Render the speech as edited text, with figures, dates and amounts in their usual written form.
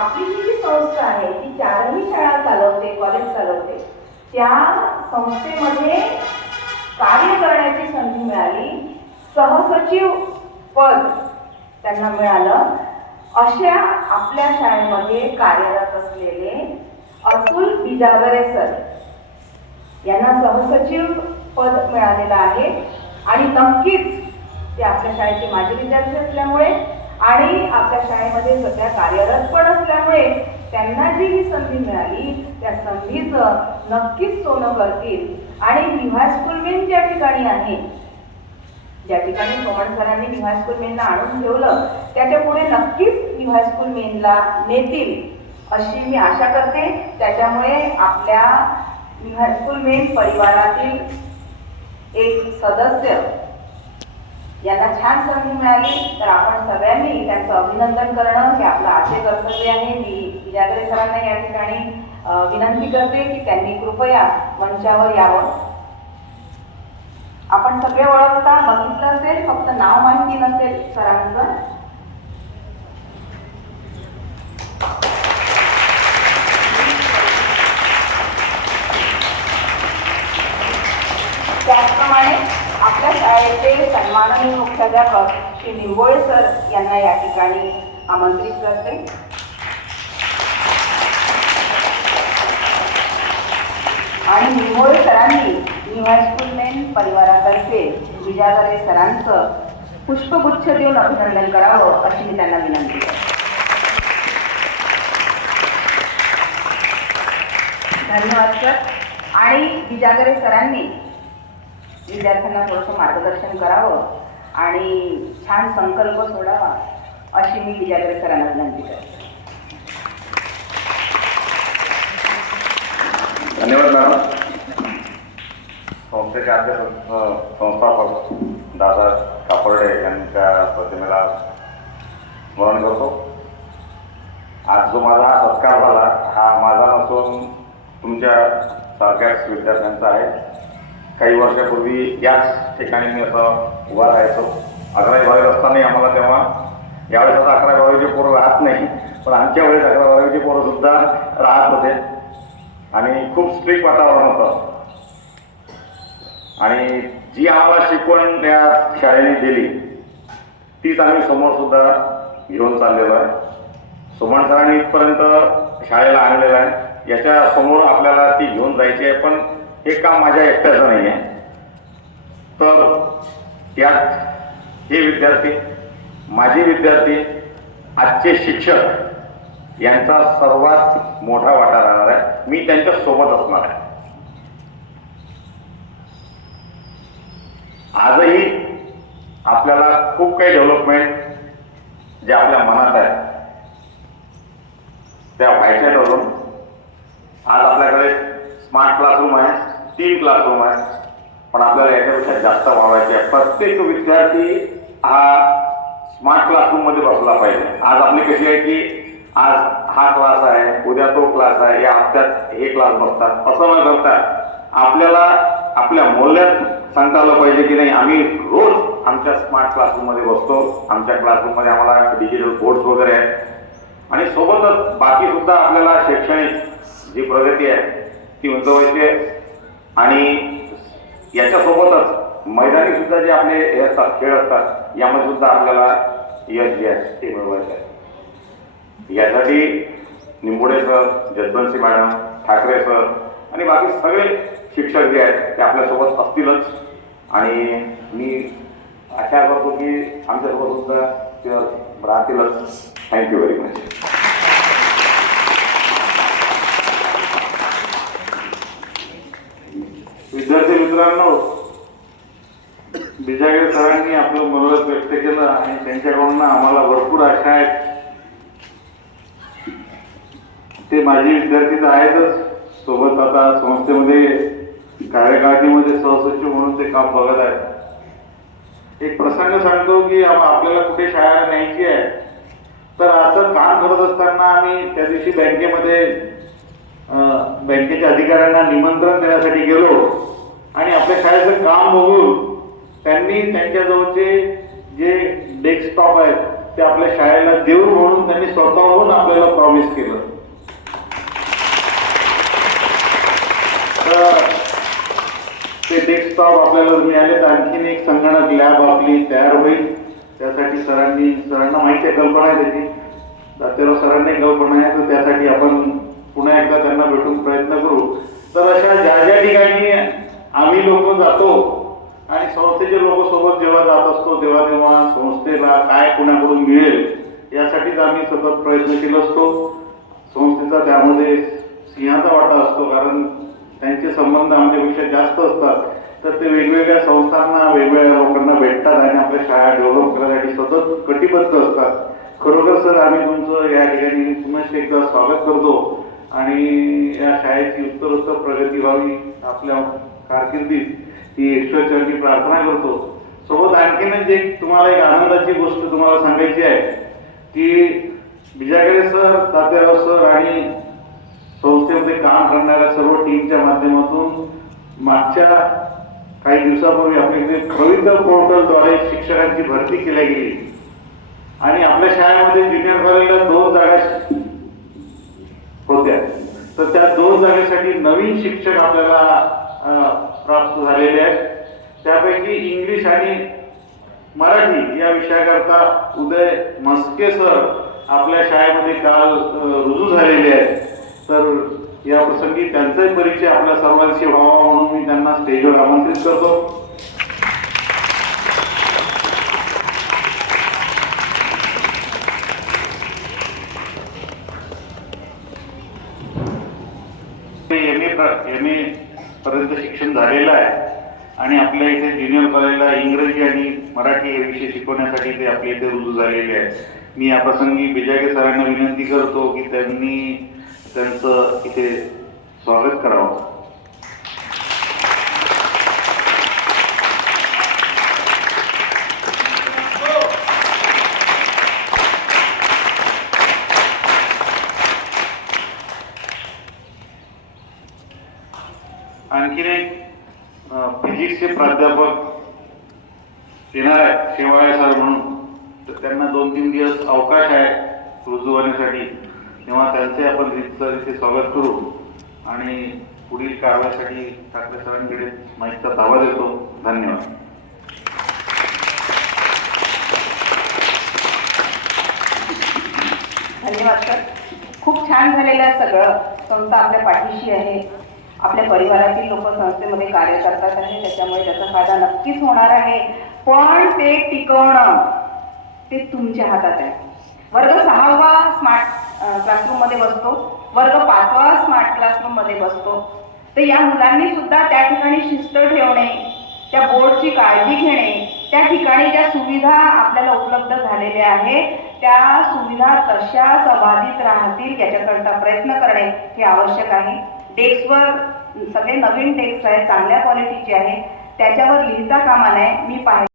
आपली जी संस्था आहे ती चारही शाळा चालवते, कॉलेज चालवते, त्या संस्थेमध्ये कार्य करण्याची संधी मिळाली, सहसचिव पद त्यांना मिळालं. अशा आपल्या शाळेमध्ये कार्यरत असलेले अतुल बिजागरे सर यांना सहसचिव पद मिळालेलं आहे. आणि नक्कीच ते आपल्या शाळेचे माजी विद्यार्थी असल्यामुळे आणि आपल्या शाळेमध्ये सध्या कार्यरत पण असल्यामुळे त्यांना जी ही संधी मिळाली त्या संधीचं नक्कीच सोनं करतील. आणि निव्हाळ स्कूल मेन ज्या ठिकाणी आहे, ज्या ठिकाणी सोमण सरांनी निव्हाळ स्कूल मेनला आणून ठेवलं त्याच्या पुढे नक्कीच निव्हाळ स्कूल मेनला नेतील अशी मी आशा करते. त्याच्यामुळे आपल्या निव्हाळ स्कूल मेन परिवारातील एक सदस्य यांना छान संधी मिळाली तर आपण सगळ्यांनी त्यांचं अभिनंदन करणं हे आपलं आद्य कर्तव्य आहे. मी बिजागरे सरांना या ठिकाणी विनंती करते की त्यांनी कृपया मंचावर यावं. आपण सगळे ओळखता, बघितलं असेल, फक्त नाव माहिती नसेल सरांचं. त्याचप्रमाणे आपल्या शाळेचे सन्माननीय मुख्याध्यापक श्री निंबोळे सर यांना या ठिकाणी आमंत्रित करते. आणि निंबोळे सरांनी निव्हाळ स्कूल मेन परिवारातर्फे बिजागरे सरांचं पुष्पगुच्छ देऊन अभिनंदन करावं अशी मी त्यांना विनंती करते. धन्यवाद सर. आणि बिजागरे सरांनी विद्यार्थ्यांना थोडंसं मार्गदर्शन करावं आणि छान संकल्प सोडावा अशी मी बिजागरे सरांना विनंती करते. धन्यवाद मॅडम. संस्थेचे अध्यक्ष संस्थापक दादा कापडे यांच्या प्रतिमेला स्मरण करतो. आज जो माझा सत्कार झाला हा माझा नसून तुमच्या सारख्याच विद्यार्थ्यांचा आहे. काही वर्षापूर्वी याच ठिकाणी मी असं उभा राहायचो. 11वी 12वीत असतानाही आम्हाला तेव्हा यावेळेस आता 11वी 12वीचे पोरं राहत नाही, पण आमच्या वेळेस 11वी 12वीचे पोरं सुद्धा राहत होते आणि खूप स्ट्रिक्ट वातावरण होतं. आणि जी आम्हाला शिकवण त्या शाळेने दिली तीच आम्ही समोर सुद्धा घेऊन चाललेलो आहे. सोमण सरांनी इथपर्यंत शाळेला आणलेलं आहे, याच्या समोर आपल्याला ती घेऊन जायची आहे. पण हे काम माझ्या एकट्याचं नाही आहे. तर त्यात हे विद्यार्थी, माझे विद्यार्थी, आजचे शिक्षक यांचा सर्वात मोठा वाटा राहणार आहे. मी त्यांच्या सोबत असणार आहे. आजही आपल्याला खूप काही डेव्हलपमेंट जे आपल्या मनात आहे त्या व्हायच्या आहेत. अजून आज आपल्याकडे स्मार्ट क्लासरूम आहे, 3 क्लासरूम आहे, पण आपल्याला याच्यापेक्षा जास्त वाढवायचे आहे. प्रत्येक विद्यार्थी हा स्मार्ट क्लासरूममध्ये बसला पाहिजे. आज आपली कशी आहे की आज हा क्लास आहे, उद्या तो क्लास आहे, या हप्त्यात हे क्लास बसतात. असं न करता आपल्याला आपल्या मूल्यात सांगता आलं पाहिजे की नाही आम्ही रोज आमच्या स्मार्ट क्लासरूममध्ये बसतो. आमच्या क्लासरूममध्ये आम्हाला डिजिटल बोर्ड्स वगैरे आहेत आणि सोबतच बाकी सुद्धा आपल्याला शैक्षणिक जी प्रगती आहे ती उंचवायची आहे. आणि याच्यासोबतच मैदानी सुद्धा जे आपले हे असतात, खेळ असतात, यामध्ये सुद्धा आपल्याला यश जे आहे ते मिळवायचं आहे. यासाठी Nimbode sir, Jaswant madam, Thackeray sir आणि बाकी सगळे शिक्षक जे आहेत ते आपल्यासोबत असतीलच. आणि मी आशा करतो की आमच्यासोबत सुद्धा ते राहतीलच. Thank you very much. विद्यार्थी मित्रांनो, बिजागरे सरांनी आपलं मनोगत व्यक्त केलं आणि त्यांच्याकडून आम्हाला भरपूर आशा आहेत. ते माझे विद्यार्थी तर आहेतच, सोबत आता संस्थेमध्ये कार्यकारिणीमध्ये सहसचिव म्हणून ते काम बघत आहेत. एक प्रसंग सांगतो की आपल्याला कुठे शाळा न्यायची आहे तर असं काम करत असताना आम्ही त्या दिवशी बँकेच्या अधिकाऱ्यांना निमंत्रण देण्यासाठी गेलो आणि आपल्या शाळेचं काम बघून त्यांनी त्यांच्याजवळचे जे डेस्कटॉप आहेत ते आपल्या शाळेला देऊ म्हणून त्यांनी स्वतःहून आपल्याला प्रॉमिस केलं. तर ते डेस्कटॉप आपल्याला मिळाले तर आणखीन एक संगणक लॅब आपली तयार होईल. त्यासाठी सरांना माहिती आहे, कल्पना आहे त्याची, दातेराव सरांनी कल्पना आहे, तर त्यासाठी आपण पुन्हा एकदा त्यांना भेटून प्रयत्न करू. तर अशा ज्या ज्या ठिकाणी आम्ही लोक जातो आणि संस्थेचे लोक सोबत जेव्हा जात असतो तेव्हा संस्थेला काय कुणाकडून मिळेल यासाठीच आम्ही सतत प्रयत्नशील असतो. संस्थेचा त्यामध्ये सिंहाचा वाटा असतो, कारण त्यांचे संबंध आमच्यापेक्षा जास्त असतात. तर ते वेगवेगळ्या संस्थांना वेगवेगळ्या लोकांना भेटतात आणि आपल्या शाळा डेव्हलप करण्यासाठी सतत कटिबद्ध असतात. खरोखर सर आम्ही तुमचं या ठिकाणी पुन्हा एकदा स्वागत करतो आणि या शाळेची उत्तरोत्तर प्रगती व्हावी आपल्या कारकिर्दीत ही ईश्वरचरणी प्रार्थना करतो. सोबत आणखीनच एक तुम्हाला एक आनंदाची गोष्ट तुम्हाला सांगायची आहे की बिजागरे सर, तात्याराव सर आणि संस्थेमध्ये काम करणाऱ्या सर्व टीमच्या माध्यमातून मागच्या काही दिवसापूर्वी आपल्याकडे पवित्र पोर्टलद्वारे शिक्षकांची भरती केली गेली आणि आपल्या शाळेमध्ये ज्युनियर कॉलेजला 2 जागा होत्या. तर त्या 2 जागेसाठी नवीन शिक्षक आपल्याला प्राप्त झालेले आहेत. त्यापैकी इंग्लिश आणि मराठी या विषयाकरता उदय मस्के सर आपल्या शाळेमध्ये काल रुजू झालेले आहेत. तर या प्रसंगी त्यांचाही परिचय आपल्या सर्वांशी व्हावा म्हणून मी त्यांना स्टेजवर आमंत्रित करतो. एम.ए. पर्यंत शिक्षण झालेलं आहे आणि आपल्या इथे ज्युनियर कॉलेजला इंग्रजी आणि मराठी हे विषय शिकवण्यासाठी ते आपल्या इथे रुजू झालेले आहेत. मी या प्रसंगी बिजागे सरांना विनंती करतो की त्यांनी त्यांचं इथे स्वागत करावं. आणखीन एक फिजिक्सचे प्राध्यापक येणार आहेत शेवाळे सर म्हणून, तर त्यांना 2-3 दिवस अवकाश आहे रुजू होण्यासाठी, तेव्हा त्यांचे आपण इथे स्वागत करू आणि पुढील कारवाईसाठी ठाकरे सरांकडे माईकचा दावा देतो. धन्यवाद. धन्यवाद सर. खूप छान झालेलं आहे सगळं. संस्था आपल्या पाठीशी आहे. आपल्या परिवारातील लोक संस्थेमध्ये कार्य करतात आहे, त्याच्यामुळे त्याचा फायदा नक्कीच होणार आहे. पण ते टिकवणं ते तुमच्या हातात आहे. वर्ग 6वा स्मार्ट क्लासरूममध्ये बसतो, वर्ग 5वा स्मार्ट क्लासरूममध्ये बसतो. तर या मुलांनी सुद्धा त्या ठिकाणी शिस्त ठेवणे, त्या बोर्डची काळजी घेणे, त्या ठिकाणी ज्या सुविधा आपल्याला उपलब्ध झालेल्या आहेत त्या सुविधा कशा बाधित राहतील याच्याकरता प्रयत्न करणे हे आवश्यक आहे. डेस्कवर सगळे नवीन डेस्क आहेत, चांगल्या क्वालिटीचे आहेत, त्याच्यावर लिहिता कामा नये. मी